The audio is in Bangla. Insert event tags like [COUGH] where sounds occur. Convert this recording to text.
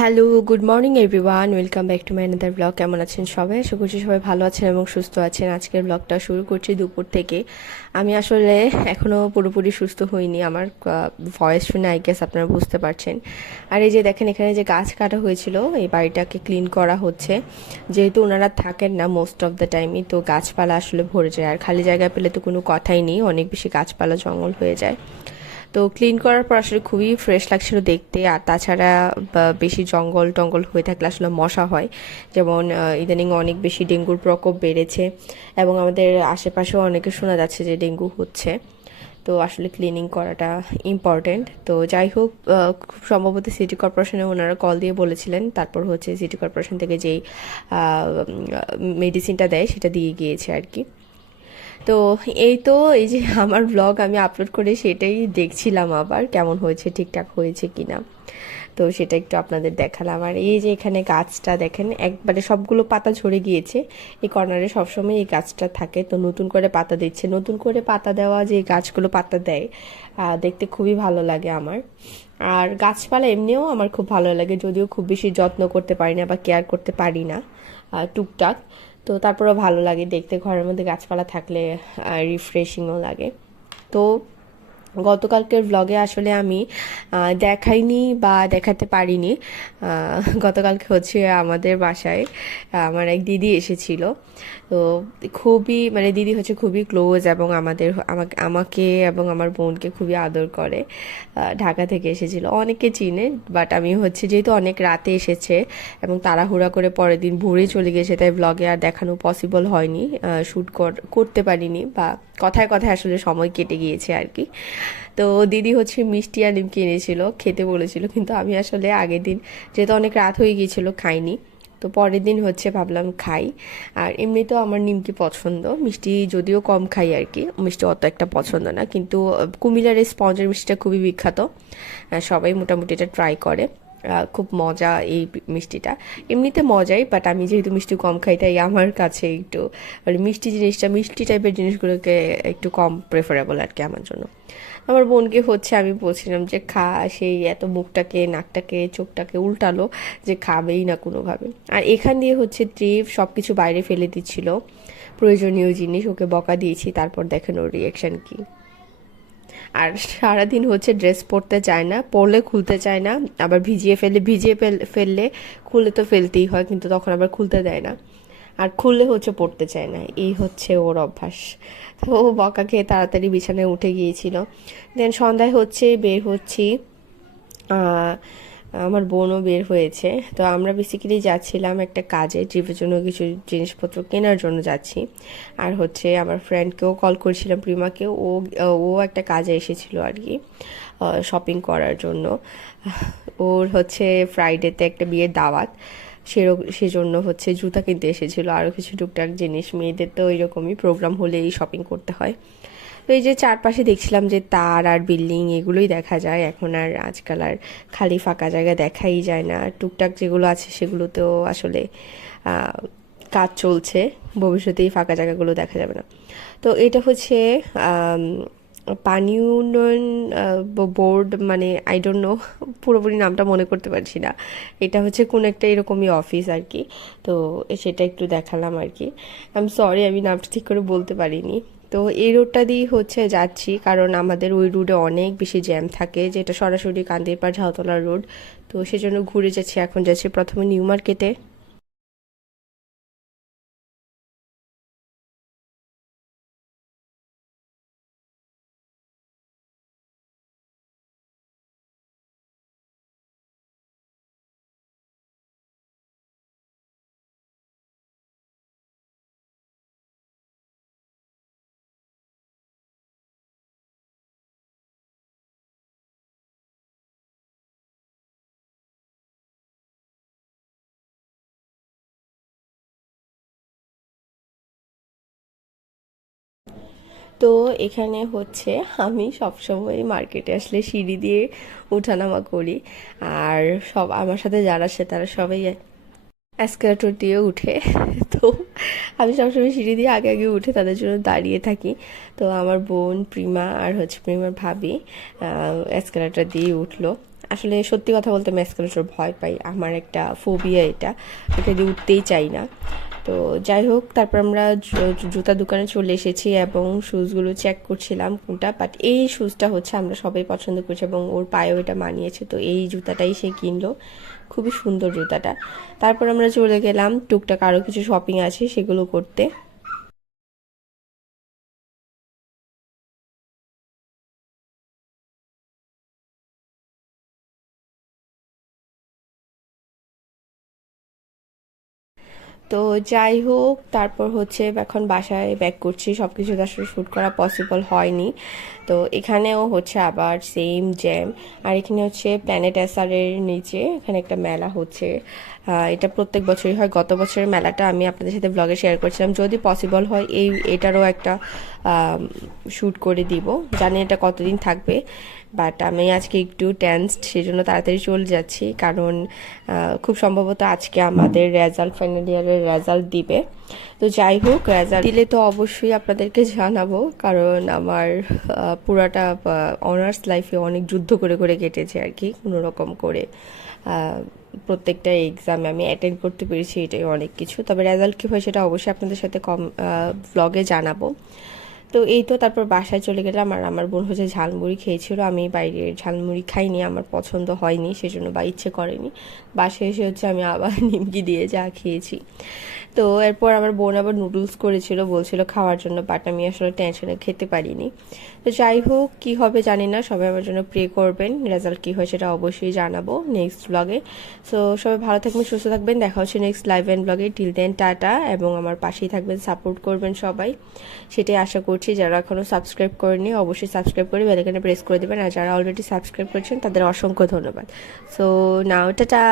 Hello good morning everyone welcome back to my another vlog কেমন আছেন সবাই? আশা করছি সবাই ভালো আছেন এবং সুস্থ আছেন। আজকের ব্লগটা শুরু করছি দুপুর থেকে। আমি আসলে এখনও পুরোপুরি সুস্থ হইনি। আমার ভয়েস শুনে আই গেস আপনারা বুঝতে পারছেন। আর এই যে দেখেন, এখানে যে গাছ কাটা হয়েছিল, এই বাড়িটাকে ক্লিন করা হচ্ছে। যেহেতু ওনারা থাকেন না মোস্ট অফ দ্য টাইমই তো গাছপালা আসলে ভরে যায়। আর খালি জায়গা পেলে তো কোনো কথাই নেই। অনেক বেশি গাছপালা জঙ্গল হয়ে যায়। তো ক্লিন করার পর আসলে খুবই ফ্রেশ লাগছিল দেখতে। আর তাছাড়া বেশি জঙ্গল টঙ্গল হয়ে থাকলে আসলে মশা হয়। যেমন ইদানিং অনেক বেশি ডেঙ্গুর প্রকোপ বেড়েছে এবং আমাদের আশেপাশেও অনেকে শোনা যাচ্ছে যে ডেঙ্গু হচ্ছে। তো আসলে ক্লিনিং করাটা ইম্পর্টেন্ট তো যাই হোক খুব সম্ভবত সিটি কর্পোরেশনে ওনারা কল দিয়ে বলেছিলেন। তারপর হচ্ছে সিটি কর্পোরেশন থেকে যেই মেডিসিনটা দেয়, সেটা দিয়ে গিয়েছে আর কি। তো এই তো, এই যে [LAUGHS] আমার ব্লগ আমি আপলোড করে সেটাই দেখছিলাম আবার, কেমন হয়েছে, ঠিকঠাক হয়েছে কিনা। তো সেটা একটু আপনাদের দেখালাম। আর এই যে এখানে গাছটা দেখেন, একবারে সবগুলো পাতা ঝরে গিয়েছে। এই কর্নারে সবসময় এই গাছটা থাকে, তো নতুন করে পাতা দিচ্ছে। নতুন করে পাতা দেওয়া যে গাছগুলো পাতা দেয় দেখতে খুবই ভালো লাগে আমার। আর গাছপালা এমনিও আমার খুব ভালো লাগে, যদিও খুব বেশি যত্ন করতে পারি না বা কেয়ার করতে পারি না টুকটাক। তো তারপরেও ভালো লাগে দেখতে। ঘরের মধ্যে গাছপালা থাকলে রিফ্রেশিংও লাগে। তো গতকালকের ব্লগে আসলে আমি দেখাইনি বা দেখাতে পারিনি। গতকালকে হচ্ছে আমাদের বাসায় আমার এক দিদি এসেছিল। তো খুবই মানে দিদি হচ্ছে খুবই ক্লোজ এবং আমাদের, আমাকে আমাকে এবং আমার বোনকে খুবই আদর করে। ঢাকা থেকে এসেছিল। অনেকে চিনে বাট আমি হচ্ছে যেহেতু অনেক রাতে এসেছে এবং তাড়াহুড়া করে পরের দিন ভোরে চলে গেছে তাই ব্লগে আর দেখানো পসিবল হয়নি। শ্যুট করতে পারিনি বা কথায় কথায় আসলে সময় কেটে গিয়েছে আর কি। তো দিদি হচ্ছে মিষ্টি আর নিমকি এনেছিল, খেতে বলেছিল, কিন্তু আমি আসলে আগের দিন যেহেতু অনেক রাত হয়ে গিয়েছিল, খাইনি। তো পরের দিন হচ্ছে ভাবলাম খাই। আর এমনিতেও আমার নিমকি পছন্দ, মিষ্টি যদিও কম খাই আর কি, মিষ্টি অত একটা পছন্দ না, কিন্তু কুমিল্লার এই স্পঞ্জের মিষ্টিটা খুবই বিখ্যাত। সবাই মোটামুটি এটা ট্রাই করে। খুব মজা এই মিষ্টিটা। এমনিতে মজাই বাট আমি যেহেতু মিষ্টি কম খাই, তাই আমার কাছে একটু মানে মিষ্টি জিনিসটা, মিষ্টি টাইপের জিনিসগুলোকে একটু কম প্রেফারেবল আর কি আমার জন্য। আমার বোনকে হচ্ছে আমি বলছিলাম যে, খা, সেই এত মুখটাকে, নাকটাকে, চোখটাকে উল্টালো যে খাবেই না কোনোভাবে। আর এখান দিয়ে হচ্ছে ট্রিপ সব কিছু বাইরে ফেলে দিচ্ছিল। প্রয়োজনীয় জিনিস, ওকে বকা দিয়েছি, তারপর দেখেন ওর রিয়াকশন কি। আর সারাদিন হচ্ছে ড্রেস পরতে চায় না, পরলে খুলতে চায় না, আবার ভিজিয়ে ফেললে ভিজিয়ে ফেল- ফেললে খুলে তো ফেলতেই হয়, কিন্তু তখন আবার খুলতে দেয় না। আর খুললে হচ্ছে পড়তে চায় না, এই হচ্ছে ওর অভ্যাস। তো ও বকা খেয়ে তাড়াতাড়ি বিছানায় উঠে গিয়েছিল। দেন সন্ধ্যায় হচ্ছে বের হচ্ছি আমার বোনও বের হয়েছে। তো আমরা বেসিক্যালি যাচ্ছিলাম একটা কাজে ট্রিপের জন্য কিছু জিনিসপত্র কেনার জন্য যাচ্ছি। আর হচ্ছে আমার ফ্রেন্ডকেও কল করেছিলাম প্রিমাকে ও ও একটা কাজে এসেছিল আর কি শপিং করার জন্য। ওর হচ্ছে ফ্রাইডেতে একটা বিয়ের দাওয়াত। সেজন্য হচ্ছে জুতা কিনতে এসেছিল। আরও কিছু টুকটাক জিনিস। মেয়েদের তো এরকমই প্রোগ্রাম হলেই শপিং করতে হয়। তো এই যে চারপাশে দেখছিলাম যে তার আর বিল্ডিং এগুলোই দেখা যায়। এখন আর আজকাল আর খালি ফাঁকা জায়গা দেখাই যায় না। টুকটাক যেগুলো আছে সেগুলোতেও আসলে কাজ চলছে। ভবিষ্যতেই ফাঁকা জায়গাগুলো দেখা যাবে না। তো এটা হচ্ছে পানি উন্নয়ন বোর্ড মানে আই ডোন্ট নো পুরোপুরি নামটা মনে করতে পারছি না। এটা হচ্ছে কোন একটা এরকমই অফিস আর কি। তো সেটা একটু দেখালাম আর কি। আই এম সরি আমি নামটা ঠিক করে বলতে পারিনি। তো এই রোডটা দিয়েই হচ্ছে যাচ্ছি, কারণ আমাদের ওই রোডে অনেক বেশি জ্যাম থাকে, যেটা সরাসরি কান্দিরপাড় ঝাউতলা রোড তো সেজন্য ঘুরে যাচ্ছি, এখন যাচ্ছি প্রথমে নিউ মার্কেটে। তো এখানে হচ্ছে আমি সবসময় মার্কেটে আসলে সিঁড়ি দিয়ে উঠানামা করি। আর সব, আমার সাথে যারা আছে তারা সবাই এসকেলেটর দিয়ে উঠে। তো আমি সবসময় সিঁড়ি দিয়ে আগে আগে উঠে তাদের জন্য দাঁড়িয়ে থাকি। তো আমার বোন প্রিমা আর হচ্ছে প্রিমার ভাবি এসকেলেটর দিয়ে উঠল। আসলে সত্যি কথা বলতে আমি এসকেলেটর ভয় পাই। আমার একটা ফোবিয়া এটা। এটা দিয়ে উঠতেই চাই না। তো যাই হোক, তারপর আমরা জুতা দোকানে চলে এসেছি এবং শুজগুলো চেক করছিলাম কোনটা বাট এই শুজটা হচ্ছে আমরা সবাই পছন্দ করছি এবং ওর পায়েও এটা মানিয়েছে, তো এই জুতাটাই সে কিনলো। খুবই সুন্দর জুতাটা। তারপর আমরা চলে গেলাম, টুকটাক আরও কিছু শপিং আছে সেগুলো করতে। তো যাই হোক, তারপর হচ্ছে এখন বাসায় ব্যাক করছি। সব কিছু আসলে শ্যুট করা পসিবল হয়নি। তো এখানেও হচ্ছে আবার সেম জ্যাম আর এখানে হচ্ছে প্ল্যানেট অ্যাসারের নিচে এখানে একটা মেলা হচ্ছে। এটা প্রত্যেক বছরই হয়। গত বছরের মেলাটা আমি আপনাদের সাথে ব্লগে শেয়ার করছিলাম। যদি পসিবল হয়, এই, এটারও একটা শ্যুট করে দিব। জানি এটা কতদিন থাকবে। বাট আমি আজকে একটু টেন্সড সেজন্য তাড়াতাড়ি চলে যাচ্ছি। কারণ খুব সম্ভবত আজকে আমাদের রেজাল্ট ফাইনাল ইয়ারের রেজাল্ট দিবে। তো যাই হোক রেজাল্ট দিলে তো অবশ্যই আপনাদেরকে জানাব। কারণ আমার পুরাটা অনার্স লাইফে অনেক যুদ্ধ করে করে কেটেছে আর কি, কোনো রকম করে। প্রত্যেকটা এক্সামে আমি অ্যাটেন্ড করতে পেরেছি, এটাই অনেক কিছু। তবে রেজাল্ট কী হয় সেটা অবশ্যই আপনাদের সাথে কম ব্লগে জানাব। তো এই তো তারপর বাসায় চলে গেলাম আর আমার বোন হচ্ছে ঝালমুড়ি খেয়েছিল। আমি বাইরের ঝালমুড়ি খাইনি, আমার পছন্দ হয়নি, সেজন্য বা ইচ্ছে করেনি। বাসায় এসে হচ্ছে আমি আবার [LAUGHS] নিমকি দিয়ে যা খেয়েছি। তো এরপর আমার বোন আবার নুডলস করেছিল, বলছিল খাওয়ার জন্য বাট আমি আসলে টেনশনে খেতে পারিনি। তো যাই হোক, কি হবে জানি না, সবাই আমার জন্য প্রে করবেন রেজাল্ট কি হয় সেটা অবশ্যই জানাব নেক্সট ব্লগে সো সবাই ভালো থাকবেন, সুস্থ থাকবেন, দেখা হচ্ছে নেক্সট লাইভ অ্যান্ড ব্লগে টিল দেন টাটা, এবং আমার পাশেই থাকবেন সাপোর্ট করবেন সবাই। সেটাই আশা করছি যারা এখনও সাবস্ক্রাইব করেনি অবশ্যই সাবস্ক্রাইব করে বেলাইকানে প্রেস করে দেবেন। আর যারা অলরেডি সাবস্ক্রাইব করেছেন, তাদের অসংখ্য ধন্যবাদ। So now tata